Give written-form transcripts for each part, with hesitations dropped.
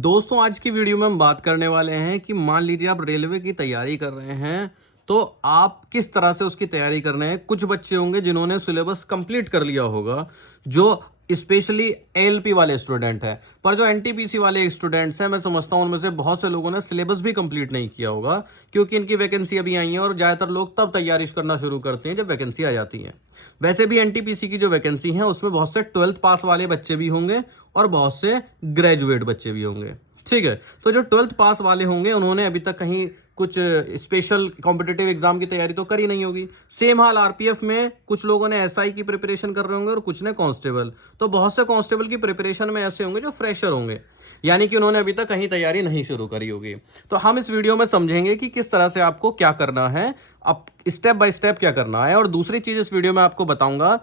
दोस्तों आज की वीडियो में हम बात करने वाले हैं कि मान लीजिए आप रेलवे की तैयारी कर रहे हैं तो आप किस तरह से उसकी तैयारी कर रहे हैं। कुछ बच्चे होंगे जिन्होंने सिलेबस कंप्लीट कर लिया होगा, जो स्पेशली एलपी वाले स्टूडेंट हैं, पर जो एनटीपीसी वाले स्टूडेंट्स हैं मैं समझता हूं उनमें से बहुत से लोगों ने सिलेबस भी कंप्लीट नहीं किया होगा, क्योंकि इनकी वैकेंसी अभी आई है और ज़्यादातर लोग तब तैयारी करना शुरू करते हैं जब वैकेंसी आ जाती है। वैसे भी एनटीपीसी की जो वैकेंसी है उसमें बहुत से 12th पास वाले बच्चे भी होंगे और बहुत से ग्रेजुएट बच्चे भी होंगे। ठीक है, तो जो 12th पास वाले होंगे उन्होंने अभी तक कहीं कुछ स्पेशल कॉम्पिटिटिव एग्जाम की तैयारी तो करी नहीं होगी। सेम हाल आरपीएफ में कुछ लोगों ने एसआई की प्रिपरेशन कर रहे होंगे और कुछ ने कांस्टेबल। तो बहुत से कांस्टेबल की प्रिपरेशन में ऐसे होंगे जो फ्रेशर होंगे, यानी कि उन्होंने अभी तक कहीं तैयारी नहीं शुरू करी होगी। तो हम इस वीडियो में समझेंगे कि किस तरह से आपको क्या करना है, अब स्टेप बाय स्टेप क्या करना है। और दूसरी चीज इस वीडियो में आपको बताऊंगा,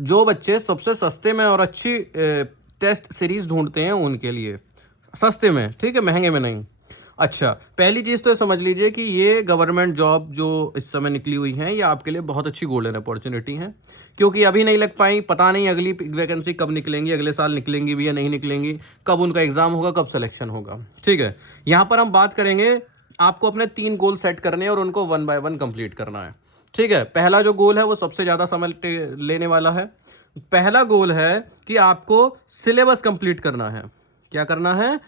जो बच्चे सबसे सस्ते में और अच्छी टेस्ट सीरीज ढूंढते हैं उनके लिए, सस्ते में, ठीक है, महंगे में नहीं। अच्छा, पहली चीज़ तो ये समझ लीजिए कि ये गवर्नमेंट जॉब जो इस समय निकली हुई है ये आपके लिए बहुत अच्छी गोल्डन अपॉर्चुनिटी है, क्योंकि अभी नहीं लग पाई, पता नहीं अगली वैकेंसी कब निकलेंगी, अगले साल निकलेंगी भी या नहीं निकलेंगी, कब उनका एग्जाम होगा, कब सिलेक्शन होगा। ठीक है, यहाँ पर हम बात करेंगे, आपको अपने 3 गोल सेट करने हैं और उनको 1 बाय 1 कंप्लीट करना है। ठीक है, पहला जो गोल है वो सबसे ज़्यादा समय लेने वाला है। पहला गोल है कि आपको सिलेबस कंप्लीट करना है। क्या करना है?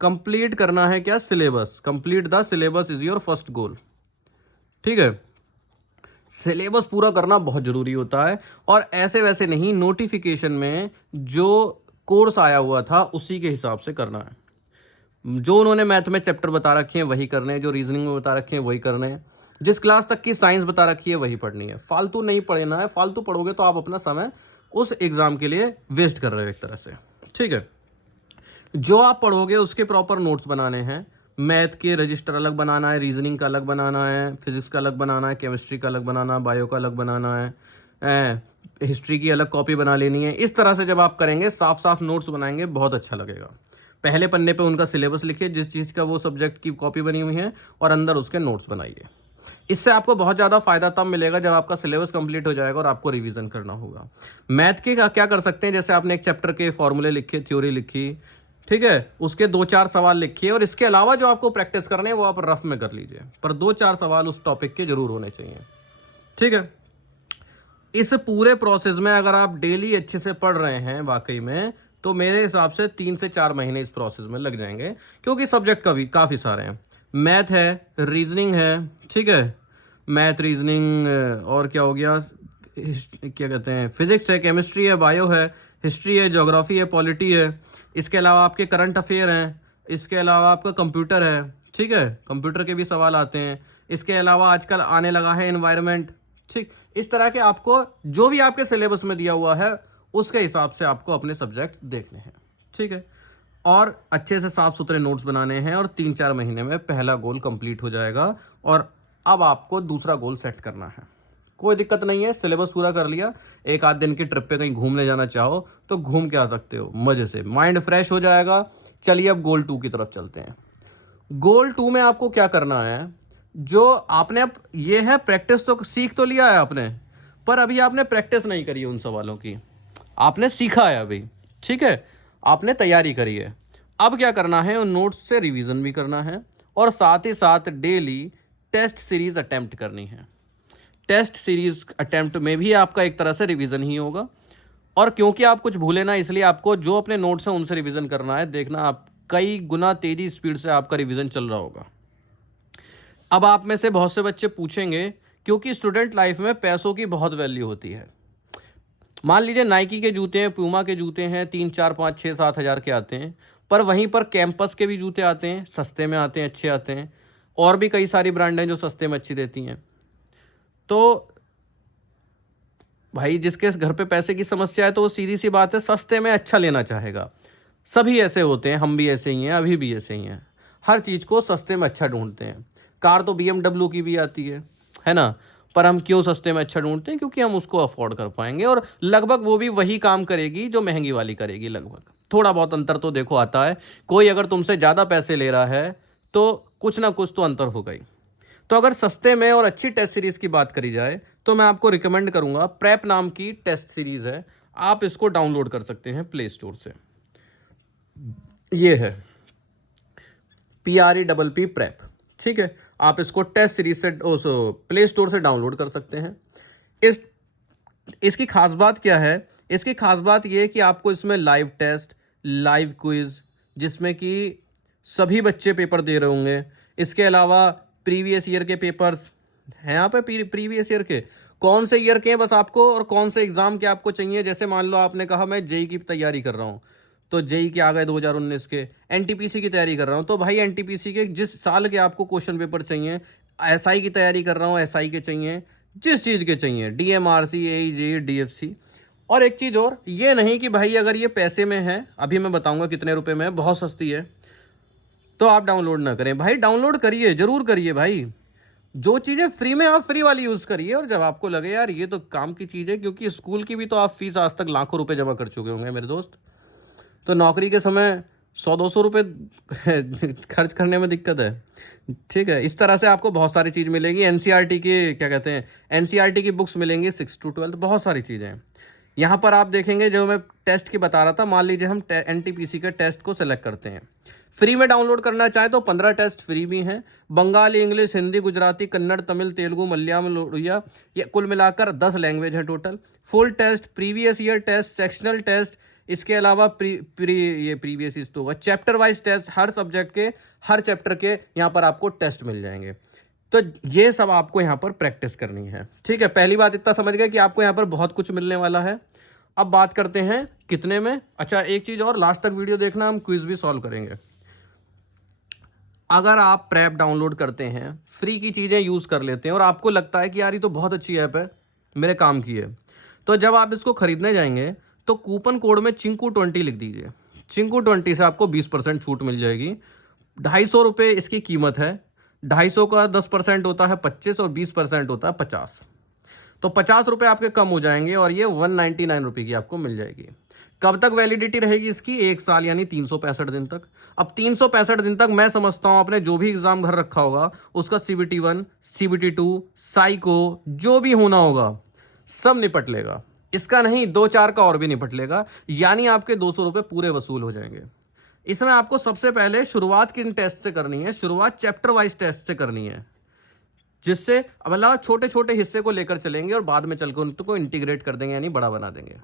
कंप्लीट करना है। क्या? Syllabus. Complete the syllabus is your first goal. ठीक है, सिलेबस पूरा करना बहुत जरूरी होता है, और ऐसे वैसे नहीं, नोटिफिकेशन में जो कोर्स आया हुआ था उसी के हिसाब से करना है। जो उन्होंने मैथ में चैप्टर बता रखे हैं वही करने हैं, जो रीजनिंग में बता रखे हैं वही करने हैं, जिस क्लास तक की साइंस बता रखी है वही पढ़नी है। फालतू नहीं पढ़ना है, फालतू पढ़ोगे तो आप अपना समय उस एग्जाम के लिए वेस्ट कर रहे हो एक तरह से। ठीक है, जो आप पढ़ोगे उसके प्रॉपर नोट्स बनाने हैं। मैथ के रजिस्टर अलग बनाना है, रीजनिंग का अलग बनाना है, फिजिक्स का अलग बनाना है, केमिस्ट्री का अलग बनाना है, बायो का अलग बनाना है, हिस्ट्री की अलग कॉपी बना लेनी है। इस तरह से जब आप करेंगे, साफ साफ नोट्स बनाएंगे, बहुत अच्छा लगेगा। पहले पन्ने पे उनका सिलेबस लिखिए, जिस चीज़ का वो सब्जेक्ट की कॉपी बनी हुई है, और अंदर उसके नोट्स बनाइए। इससे आपको बहुत ज़्यादा फायदा तब मिलेगा जब आपका सिलेबस कंप्लीट हो जाएगा और आपको रिवीजन करना होगा। मैथ के क्या कर सकते हैं, जैसे आपने एक चैप्टर के फॉर्मूले लिखे, थ्योरी लिखी, ठीक है, उसके 2-4 सवाल लिखिए, और इसके अलावा जो आपको प्रैक्टिस करने हैं वो आप रफ में कर लीजिए, पर 2-4 सवाल उस टॉपिक के जरूर होने चाहिए। ठीक है, इस पूरे प्रोसेस में अगर आप डेली अच्छे से पढ़ रहे हैं वाकई में, तो मेरे हिसाब से 3 से 4 महीने इस प्रोसेस में लग जाएंगे, क्योंकि सब्जेक्ट का भी काफ़ी सारे हैं। मैथ है, रीजनिंग है, ठीक है, मैथ, रीजनिंग, और क्या हो गया, क्या कहते हैं, फिजिक्स है, केमिस्ट्री है, बायो है, हिस्ट्री है, ज्योग्राफी है, पॉलिटी है। इसके अलावा आपके करंट अफेयर हैं, इसके अलावा आपका कंप्यूटर है। ठीक है, कंप्यूटर के भी सवाल आते हैं। इसके अलावा आजकल आने लगा है एनवायरनमेंट। ठीक, इस तरह के आपको जो भी आपके सिलेबस में दिया हुआ है उसके हिसाब से आपको अपने सब्जेक्ट्स देखने हैं। ठीक है, और अच्छे से साफ सुथरे नोट्स बनाने हैं, और 3-4 महीने में पहला गोल कंप्लीट हो जाएगा। और अब आपको दूसरा गोल सेट करना है। कोई दिक्कत नहीं है, सिलेबस पूरा कर लिया, एक आध दिन की ट्रिप पे कहीं घूमने जाना चाहो तो घूम के आ सकते हो मजे से, माइंड फ्रेश हो जाएगा। चलिए अब गोल 2 की तरफ चलते हैं। गोल 2 में आपको क्या करना है, जो आपने अब ये है, प्रैक्टिस तो सीख तो लिया है आपने, पर अभी आपने प्रैक्टिस नहीं करी है उन सवालों की। आपने सीखा है अभी, ठीक है, आपने तैयारी करी है। अब क्या करना है, उन नोट्स से रिवीजन भी करना है, और साथ ही साथ डेली टेस्ट सीरीज अटेम्प्ट करनी है। टेस्ट सीरीज अटेम्प्ट में भी आपका एक तरह से रिवीजन ही होगा, और क्योंकि आप कुछ भूले ना, इसलिए आपको जो अपने नोट्स हैं उनसे रिवीजन करना है। देखना आप कई गुना तेजी स्पीड से आपका रिवीजन चल रहा होगा। अब आप में से बहुत से बच्चे पूछेंगे, क्योंकि स्टूडेंट लाइफ में पैसों की बहुत वैल्यू होती है। मान लीजिए नाइकी के जूते हैं, प्यूमा के जूते हैं, 3, 4, 5, 6, 7 हज़ार के आते हैं, पर वहीं पर कैंपस के भी जूते आते हैं, सस्ते में आते हैं, अच्छे आते हैं, और भी कई सारी ब्रांड हैं जो सस्ते में अच्छी देती हैं। तो भाई जिसके घर पे पैसे की समस्या है तो वो सीधी सी बात है, सस्ते में अच्छा लेना चाहेगा। सभी ऐसे होते हैं, हम भी ऐसे ही हैं, अभी भी ऐसे ही हैं, हर चीज़ को सस्ते में अच्छा ढूंढते हैं। कार तो BMW की भी आती है ना, पर हम क्यों सस्ते में अच्छा ढूंढते हैं? क्योंकि हम उसको अफोर्ड कर पाएंगे, और लगभग वो भी वही काम करेगी जो महंगी वाली करेगी। लगभग थोड़ा बहुत अंतर तो देखो आता है, कोई अगर तुमसे ज़्यादा पैसे ले रहा है तो कुछ ना कुछ तो अंतर होगा ही। तो अगर सस्ते में और अच्छी टेस्ट सीरीज़ की बात करी जाए तो मैं आपको रिकमेंड करूंगा, प्रेप नाम की टेस्ट सीरीज़ है, आप इसको डाउनलोड कर सकते हैं प्ले स्टोर से। ये है, PREPP प्रेप। ठीक है, आप इसको टेस्ट सीरीज से प्ले स्टोर से डाउनलोड कर सकते हैं। इस इसकी खास बात क्या है? इसकी खास बात ये है कि आपको इसमें लाइव टेस्ट, लाइव क्विज, जिसमें कि सभी बच्चे पेपर दे रहे होंगे। इसके अलावा प्रीवियस ईयर के पेपर्स हैं यहाँ पे, प्रीवियस ईयर के कौन से ईयर के हैं बस आपको, और कौन से एग्जाम के आपको चाहिए। जैसे मान लो आपने कहा मैं जेई की तैयारी कर रहा हूँ, तो जेई के आ गए 2019 के। एनटीपीसी की तैयारी कर रहा हूँ, तो भाई एनटीपीसी के जिस साल के आपको क्वेश्चन पेपर चाहिए। एसआई की तैयारी कर रहा हूँ, एसआई के चाहिए, जिस चीज़ के चाहिए, डीएमआरसी, एईजे, डीएफसी। और एक चीज़ और, ये नहीं कि भाई अगर ये पैसे में है, अभी मैं बताऊंगा कितने रुपए में है, बहुत सस्ती है, तो आप डाउनलोड ना करें। भाई डाउनलोड करिए, जरूर करिए भाई। जो चीज़ें फ्री में आप फ्री वाली यूज़ करिए, और जब आपको लगे यार ये तो काम की चीज़ है, क्योंकि स्कूल की भी तो आप फीस आज तक लाखों रुपए जमा कर चुके होंगे मेरे दोस्त। तो नौकरी के समय 100-200 रुपये खर्च करने में दिक्कत है। ठीक है, इस तरह से आपको बहुत सारी चीज़ मिलेगी। एनसीईआरटी की क्या कहते हैं, एनसीईआरटी की बुक्स मिलेंगी 6 to 12, बहुत सारी चीज़ें हैं। यहाँ पर आप देखेंगे, जो मैं टेस्ट की बता रहा था, मान लीजिए हम एनटीपीसी के टेस्ट को सेलेक्ट करते हैं। फ्री में डाउनलोड करना चाहे तो 15 टेस्ट फ्री भी हैं। बंगाली, इंग्लिश, हिंदी, गुजराती, कन्नड़, तमिल, तेलुगु, मलयालम, उड़िया, ये कुल मिलाकर 10 लैंग्वेज है total. Full test, previous year test, sectional test, इसके अलावा प्रीवियस ईयर तो होगा, चैप्टर वाइज टेस्ट, हर सब्जेक्ट के, हर चैप्टर के यहाँ पर आपको टेस्ट मिल जाएंगे। तो ये सब आपको यहाँ पर प्रैक्टिस करनी है। ठीक है, पहली बात इतना समझ गए कि आपको यहाँ पर बहुत कुछ मिलने वाला है। अब बात करते हैं कितने में। अच्छा, एक चीज़ और, लास्ट तक वीडियो देखना, हम क्विज भी सॉल्व करेंगे। अगर आप प्रेप डाउनलोड करते हैं, फ्री की चीज़ें यूज़ कर लेते हैं, और आपको लगता है कि यार ये तो बहुत अच्छी ऐप है, मेरे काम की है, तो जब आप इसको खरीदने जाएंगे तो कूपन कोड में चिंकू20 लिख दीजिए। चिंकू20 से आपको 20% छूट मिल जाएगी। 250 रुपये इसकी कीमत है। 250 का 10% होता है 25, और 20% होता है 50। तो 50 रुपये आपके कम हो जाएंगे, और ये 199 रुपये की आपको मिल जाएगी। कब तक वैलिडिटी रहेगी इसकी? 1 साल, यानी 365 दिन तक। अब 365 दिन तक मैं समझता हूँ आपने जो भी एग्जाम घर रखा होगा, उसका CBT1, CBT2, साइको, जो भी होना होगा सब निपट लेगा। इसका नहीं, 2-4 का और भी निपट लेगा, यानी आपके 200 रुपये पूरे वसूल हो जाएंगे। इसमें आपको सबसे पहले शुरुआत किन टेस्ट से करनी है? शुरुआत चैप्टर वाइज टेस्ट से करनी है, जिससे मतलब छोटे छोटे हिस्से को लेकर चलेंगे, और बाद में चलकर उनको इंटीग्रेट कर देंगे, यानी बड़ा बना देंगे।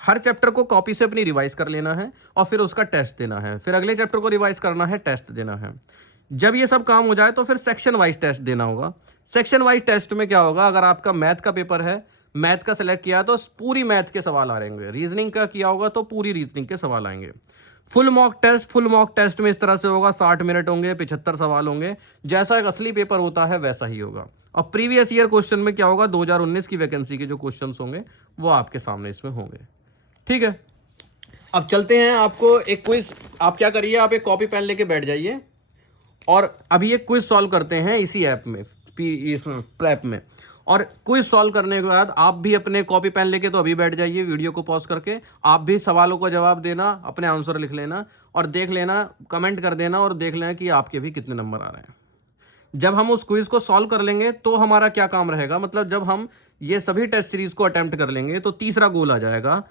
हर चैप्टर को कॉपी से अपनी रिवाइज कर लेना है, और फिर उसका टेस्ट देना है। फिर अगले चैप्टर को रिवाइज करना है, टेस्ट देना है। जब ये सब काम हो जाए तो फिर सेक्शन वाइज टेस्ट देना होगा। सेक्शन वाइज टेस्ट में क्या होगा, अगर आपका मैथ का पेपर है, मैथ का सेलेक्ट किया तो पूरी मैथ के सवाल आ रहेंगे। रीजनिंग का किया होगा तो पूरी रीजनिंग के सवाल आएंगे। फुल मॉक टेस्ट में इस तरह से होगा, 60 मिनट होंगे, 75 सवाल होंगे। जैसा एक असली पेपर होता है वैसा ही होगा। और प्रीवियस ईयर क्वेश्चन में क्या होगा, 2019 की वैकेंसी के जो क्वेश्चन होंगे वो आपके सामने इसमें होंगे। ठीक है, अब चलते हैं। आपको एक क्विज, आप क्या करिए, आप एक कॉपी पेन लेके बैठ जाइए, और अभी एक क्विज सॉल्व करते हैं इसी ऐप में, प्रेप में। और क्विज सॉल्व करने के बाद आप भी अपने कॉपी पेन लेके तो अभी बैठ जाइए, वीडियो को पॉज करके। आप भी सवालों का जवाब देना, अपने आंसर लिख लेना, और देख लेना, कमेंट कर देना, और देख लेना कि आपके भी कितने नंबर आ रहे हैं। जब हम उस क्विज को सॉल्व कर लेंगे तो हमारा क्या काम रहेगा, मतलब जब हम ये सभी टेस्ट सीरीज को अटेम्प्ट कर लेंगे तो तीसरा गोल आ जाएगा,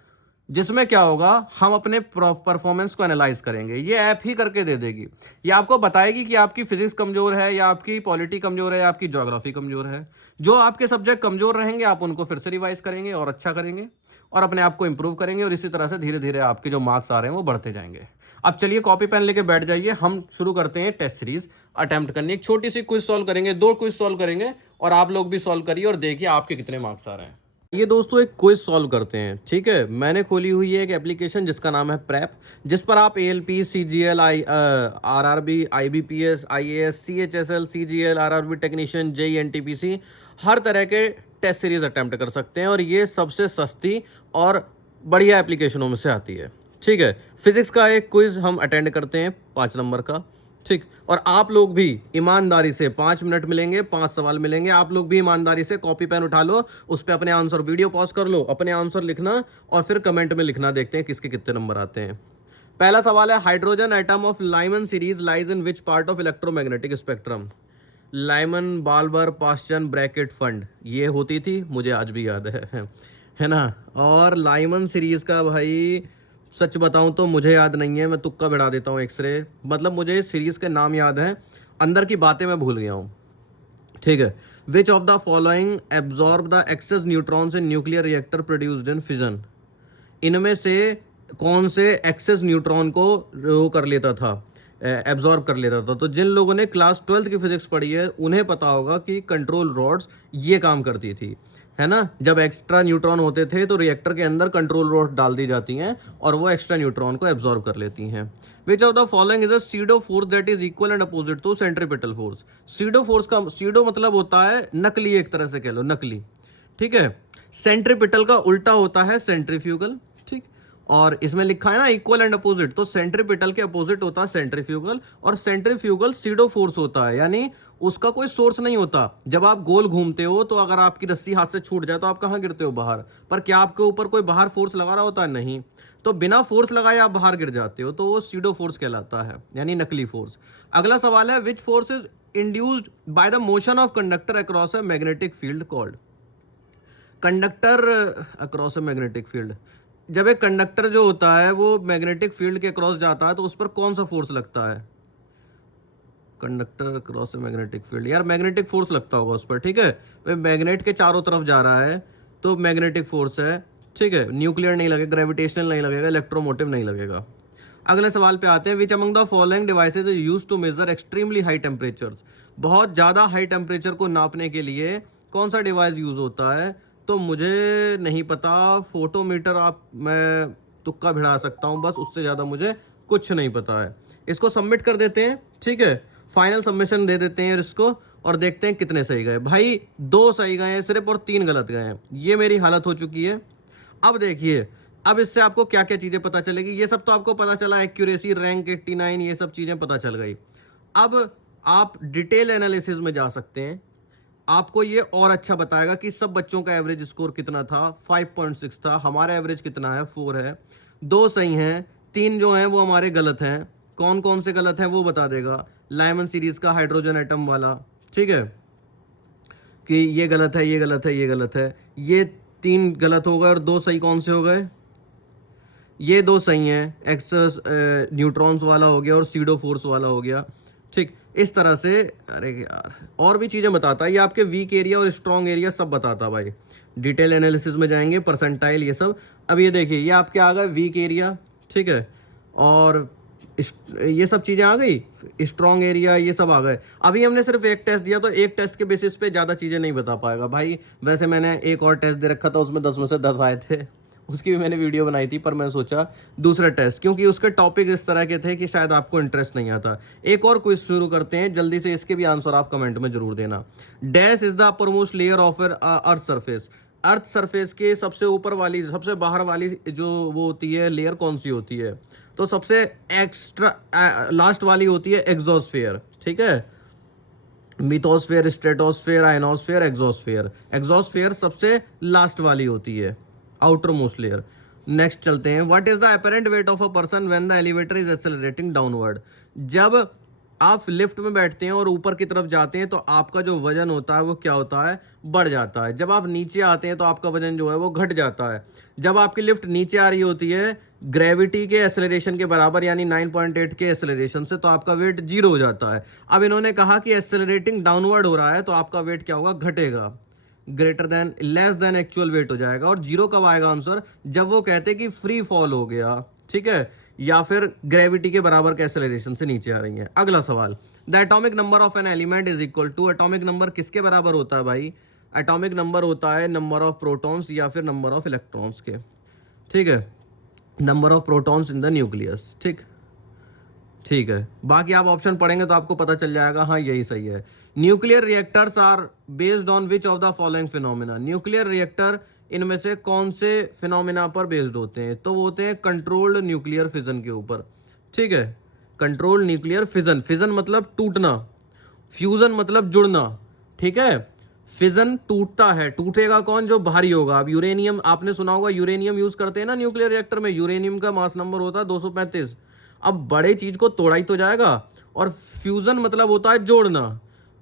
जिसमें क्या होगा, हम अपने परफॉर्मेंस को एनालाइज करेंगे। ये ऐप ही करके दे देगी। ये आपको बताएगी कि आपकी फिजिक्स कमजोर है, या आपकी पॉलिटी कमजोर है, या आपकी ज्योग्राफी कमजोर है। जो आपके सब्जेक्ट कमजोर रहेंगे आप उनको फिर से रिवाइज करेंगे, और अच्छा करेंगे, और अपने आप को इंप्रूव करेंगे, और इसी तरह से धीरे धीरे आपके जो मार्क्स आ रहे हैं वो बढ़ते जाएंगे। अब चलिए कॉपी पेन लेके बैठ जाइए, हम शुरू करते हैं टेस्ट सीरीज अटेम्प्ट करनी। एक छोटी सी क्विज सॉल्व करेंगे, 2 क्विज सॉल्व करेंगे, और आप लोग भी सॉल्व करिए और देखिए आपके कितने मार्क्स आ रहे हैं। ये दोस्तों एक क्विज सॉल्व करते हैं। ठीक है, मैंने खोली हुई है एक एप्लीकेशन जिसका नाम है प्रेप, जिस पर आप ALP, CGL, RRB, IBPS, IAS, CHSL, CGL, RRB technician, JEE, NTPC, हर तरह के टेस्ट सीरीज अटेम्प्ट कर सकते हैं, और ये सबसे सस्ती और बढ़िया एप्लीकेशनों में से आती है। ठीक है, फिजिक्स का एक क्विज हम अटेंड करते हैं 5 नंबर का। ठीक, और आप लोग भी ईमानदारी से 5 मिनट मिलेंगे, 5 सवाल मिलेंगे, आप लोग भी ईमानदारी से कॉपी पेन उठा लो, उस पर अपने आंसर, वीडियो पॉज कर लो, अपने आंसर लिखना, और फिर कमेंट में लिखना, देखते हैं किसके कितने नंबर आते हैं। पहला सवाल है, hydrogen atom of Lyman series lies in which part of electromagnetic spectrum? Lyman, Balmer, Paschen, Brackett, Pfund, ये होती थी, मुझे आज भी याद है ना। और लाइमन सीरीज का भाई सच बताऊं तो मुझे याद नहीं है, मैं तुक्का भिड़ा देता हूँ एक्सरे, मतलब मुझे इस सीरीज के नाम याद हैं, अंदर की बातें मैं भूल गया हूँ। ठीक है। Which of the following absorb the excess neutrons in nuclear reactor produced in fission, इनमें से कौन से एक्सेस न्यूट्रॉन को वो कर लेता था, एब्जॉर्ब कर लेता था। तो जिन लोगों ने क्लास 12th की फिजिक्स पढ़ी है उन्हें पता होगा कि कंट्रोल रॉड्स ये काम करती थी, है ना। जब एक्स्ट्रा न्यूट्रॉन होते थे तो रिएक्टर के अंदर कंट्रोल रॉड डाल दी जाती हैं और वो एक्स्ट्रा न्यूट्रॉन को एब्जॉर्ब कर लेती हैं। Which of the following is a pseudo force that is equal and opposite to centripetal force. Pseudo force का सीडो मतलब होता है नकली, एक तरह से कह लो नकली, ठीक है। सेंट्रीपिटल का उल्टा होता है सेंट्रीफ्यूगल, ठीक। और इसमें लिखा है ना इक्वल एंड अपोजिट, तो सेंट्रीपिटल के अपोजिट होता है सेंट्रीफ्यूगल, और सेंट्रीफ्यूगल सीडो फोर्स होता है, यानी उसका कोई सोर्स नहीं होता। जब आप गोल घूमते हो तो अगर आपकी रस्सी हाथ से छूट जाए तो आप कहाँ गिरते हो, बाहर। पर क्या आपके ऊपर कोई बाहर फोर्स लगा रहा होता है, नहीं। तो बिना फोर्स लगाए आप बाहर गिर जाते हो, तो वो सीडो फोर्स कहलाता है, यानी नकली फोर्स। अगला सवाल है which force is induced by the motion of conductor across a magnetic field called. Conductor across a magnetic field, जब एक कंडक्टर जो होता है वो मैग्नेटिक फील्ड के अक्रॉस जाता है तो उस पर कौन सा फोर्स लगता है। Conductor across a magnetic field, यार मैग्नेटिक फोर्स लगता होगा उस पर, ठीक है। भाई मैग्नेट के चारों तरफ जा रहा है तो मैग्नेटिक फोर्स है, ठीक है। न्यूक्लियर नहीं लगेगा, ग्रेविटेशनल नहीं लगेगा, इलेक्ट्रोमोटिव नहीं लगेगा। अगले सवाल पे आते हैं। Which among the following devices is used to measure extremely high temperatures. बहुत ज़्यादा हाई टेम्परेचर को नापने के लिए कौन सा डिवाइस यूज होता है, तो मुझे नहीं पता। फोटोमीटर आप, मैं तुक्का भिड़ा सकता हूँ बस, उससे ज़्यादा मुझे कुछ नहीं पता है। इसको सबमिट कर देते हैं, ठीक है। फाइनल सबमिशन दे देते हैं इसको और देखते हैं कितने सही गए। भाई 2 सही गए हैं सिर्फ और 3 गलत गए हैं, ये मेरी हालत हो चुकी है। अब देखिए, अब इससे आपको क्या क्या चीज़ें पता चलेगी। ये सब तो आपको पता चला, एक्यूरेसी, रैंक 89, ये सब चीज़ें पता चल गई। अब आप डिटेल एनालिसिस में जा सकते हैं। आपको ये और अच्छा बताएगा कि सब बच्चों का एवरेज स्कोर कितना था। 5.6 था, हमारा एवरेज कितना है, 4 है। 2 सही हैं, 3 जो हैं वो हमारे गलत हैं। कौन कौन से गलत हैं वो बता देगा। लाइमन सीरीज का हाइड्रोजन एटम वाला, ठीक है, कि ये गलत है, ये गलत है, ये गलत है। ये 3 गलत हो गए और 2 सही कौन से हो गए, ये 2 सही हैं। एक्सेस न्यूट्रॉन्स वाला हो गया और सीडो फोर्स वाला हो गया, ठीक। इस तरह से, अरे यार और भी चीज़ें बताता है ये, आपके वीक एरिया और स्ट्रॉन्ग एरिया सब बताता भाई। डिटेल एनालिसिस में जाएंगे, परसेंटाइल, ये सब। अब ये देखिए, ये आपके आ गए वीक एरिया, ठीक है, और ये सब चीज़ें आ गई, स्ट्रॉन्ग एरिया, ये सब आ गए। अभी हमने सिर्फ एक टेस्ट दिया तो एक टेस्ट के बेसिस पे ज़्यादा चीज़ें नहीं बता पाएगा भाई। वैसे मैंने एक और टेस्ट दे रखा था, उसमें 10 में से 10 आए थे, उसकी भी मैंने वीडियो बनाई थी, पर मैं सोचा दूसरा टेस्ट, क्योंकि उसके टॉपिक इस तरह के थे कि शायद आपको इंटरेस्ट नहीं आता। एक और क्विज शुरू करते हैं जल्दी से, इसके भी आंसर आप कमेंट में जरूर देना। Dash is the upper most layer of earth surface. Earth surface के सबसे ऊपर वाली, सबसे बाहर वाली जो वो होती है लेयर, कौन सी होती है, तो सबसे एक्स्ट्रा लास्ट वाली होती है एक्सोस्फेयर, ठीक है। मिथोस्फेयर, स्ट्रेटोस्फेयर, आयनोस्फेयर, एक्सोस्फेयर। एक्सोस्फेयर सबसे लास्ट वाली होती है, आउटर मोस्ट लेयर। नेक्स्ट चलते हैं। What is the apparent weight of a person when the elevator is accelerating downward. जब आप लिफ्ट में बैठते हैं और ऊपर की तरफ जाते हैं तो आपका जो वजन होता है वो क्या होता है, बढ़ जाता है। जब आप नीचे आते हैं तो आपका वजन जो है वो घट जाता है। जब आपकी लिफ्ट नीचे आ रही होती है ग्रेविटी के एक्सेलरेशन के बराबर, यानी 9.8 के एक्सेलरेशन से, तो आपका वेट 0 हो जाता है। अब इन्होंने कहा कि एक्सेलरेटिंग डाउनवर्ड हो रहा है तो आपका वेट क्या होगा, घटेगा, greater than, less than actual wait हो जाएगा। और 0 कब आएगा आंसर, जब वो कहते हैं कि फ्री फॉल हो गया, ठीक है, या फिर ग्रेविटी के बराबर के एक्सेलरेशन से नीचे आ रही है। अगला सवाल, the atomic number of an element is equal to. Atomic number किसके बराबर होता है भाई, एटॉमिक नंबर होता है नंबर ऑफ प्रोटॉन्स या फिर नंबर ऑफ इलेक्ट्रॉन्स के, ठीक है, number of protons in the nucleus, ठीक, ठीक है। बाकी आप ऑप्शन पढ़ेंगे तो आपको पता चल जाएगा, हाँ यही सही है। Nuclear reactors are based on which of the following phenomena. Nuclear reactor इनमें से कौन से फिनोमिना पर बेस्ड होते हैं, तो वो होते हैं कंट्रोल्ड न्यूक्लियर फिजन के ऊपर, ठीक है। कंट्रोल्ड न्यूक्लियर फिजन, फिजन मतलब टूटना, फ्यूजन मतलब जुड़ना, ठीक है। फिजन टूटता है, टूटेगा कौन, जो भारी होगा। अब यूरेनियम, आपने सुना होगा यूरेनियम यूज करते हैं ना न्यूक्लियर रिएक्टर में, यूरेनियम का मास नंबर होता है 235। अब बड़े चीज को तोड़ा ही तो जाएगा। और फ्यूजन मतलब होता है जोड़ना,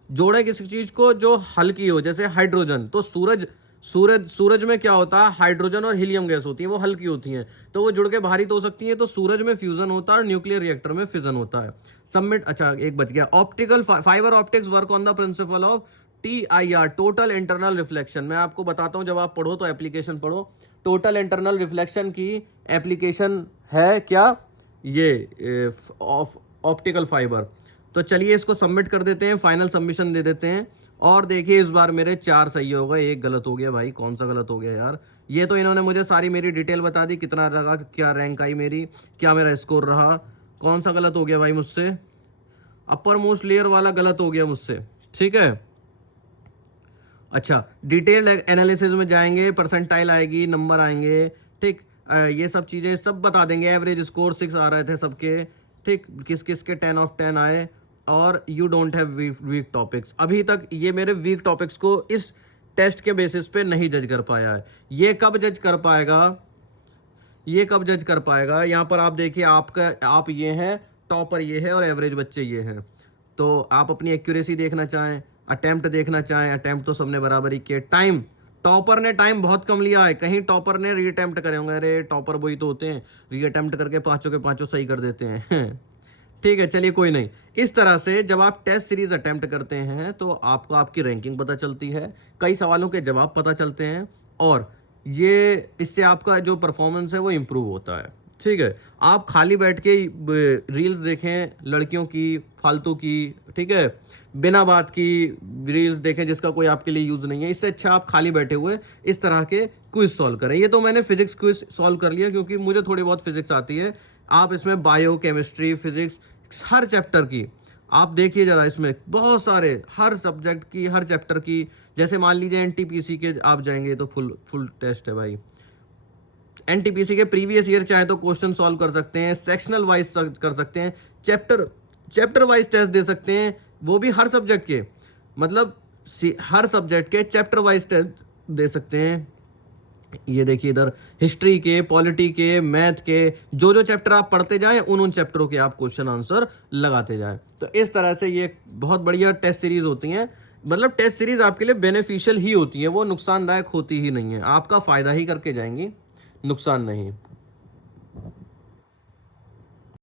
जोड़े किसी चीज को जो हल्की हो, जैसे हाइड्रोजन। तो सूरज सूरज में क्या होता है, हाइड्रोजन और हीलियम गैस होती है, वो हल्की होती हैं, तो वो जुड़ के भारी तो हो सकती है। तो सूरज में फ्यूजन होता है और न्यूक्लियर रिएक्टर में फिजन होता है। सबमिट, अच्छा एक बच गया। Optical fibre optics work on the principle of TIR, total internal reflection. मैं आपको बताता हूँ, जब आप पढ़ो तो एप्लीकेशन पढ़ो। टोटल इंटरनल रिफ्लेक्शन की एप्लीकेशन है क्या, ये ऑप्टिकल फाइबर। तो चलिए इसको सबमिट कर देते हैं, फाइनल सबमिशन दे देते हैं। और देखिए इस बार मेरे 4 सही हो गए, 1 गलत हो गया। भाई कौन सा गलत हो गया यार, ये तो इन्होंने मुझे सारी मेरी डिटेल बता दी, कितना लगा, क्या रैंक आई मेरी, क्या मेरा स्कोर रहा। कौन सा गलत हो गया भाई मुझसे, अपर मोस्ट लेयर वाला गलत हो गया मुझसे, ठीक है। अच्छा, डिटेल एनालिसिस में जाएंगे, परसेंटाइल आएगी, नंबर आएंगे, ठीक। ये सब चीज़ें सब बता देंगे। एवरेज स्कोर 6 आ रहे थे सबके, ठीक, किस किस के 10 ऑफ 10 आए। और you don't have week topics, अभी तक ये मेरे वीक टॉपिक्स को इस टेस्ट के बेसिस पे नहीं जज कर पाया है। ये कब जज कर पाएगा, ये कब जज कर पाएगा। यहाँ पर आप देखिए, आप ये हैं टॉपर, ये है, और एवरेज बच्चे ये हैं। तो आप अपनी एक्यूरेसी देखना चाहें, अटेम्प्ट देखना चाहें, अटेम्प्ट तो सबने बराबर ही किए। टाइम, टॉपर ने टाइम बहुत कम लिया है, कहीं टॉपर ने रीअटेम्प्ट करे होंगे। अरे टॉपर वही तो होते हैं, रीअटेम्प्ट करके 5 के 5 सही कर देते हैं। ठीक है, चलिए कोई नहीं। इस तरह से जब आप टेस्ट सीरीज अटेम्प्ट करते हैं तो आपको आपकी रैंकिंग पता चलती है, कई सवालों के जवाब पता चलते हैं, और ये इससे आपका जो परफॉर्मेंस है वो इम्प्रूव होता है। ठीक है, आप खाली बैठ के रील्स देखें लड़कियों की, फालतू की, ठीक है, बिना बात की रील्स देखें जिसका कोई आपके लिए यूज़ नहीं है। इससे अच्छा आप खाली बैठे हुए इस तरह के क्विज सॉल्व करें। ये तो मैंने फिजिक्स क्विज सॉल्व कर लिया क्योंकि मुझे थोड़ी बहुत फिजिक्स आती है। आप इसमें बायो, केमिस्ट्री, फिजिक्स, हर चैप्टर की आप देखिए ज़रा, इसमें बहुत सारे हर सब्जेक्ट की, हर चैप्टर की। जैसे मान लीजिए NTPC के आप जाएंगे तो फुल टेस्ट है भाई। NTPC के प्रीवियस ईयर चाहे तो क्वेश्चन सॉल्व कर सकते हैं, सेक्शनल वाइज कर सकते हैं, चैप्टर वाइज टेस्ट दे सकते हैं, वो भी हर सब्जेक्ट के, मतलब हर सब्जेक्ट के चैप्टर वाइज टेस्ट दे सकते हैं। ये देखिए इधर हिस्ट्री के, पॉलिटी के, मैथ के, जो चैप्टर आप पढ़ते जाएं उन चैप्टरों के आप क्वेश्चन आंसर लगाते जाएं। तो इस तरह से ये बहुत बढ़िया टेस्ट सीरीज होती हैं। मतलब टेस्ट सीरीज आपके लिए बेनिफिशियल ही होती है, वो नुकसानदायक होती ही नहीं है, आपका फ़ायदा ही करके जाएंगी, नुकसान नहीं।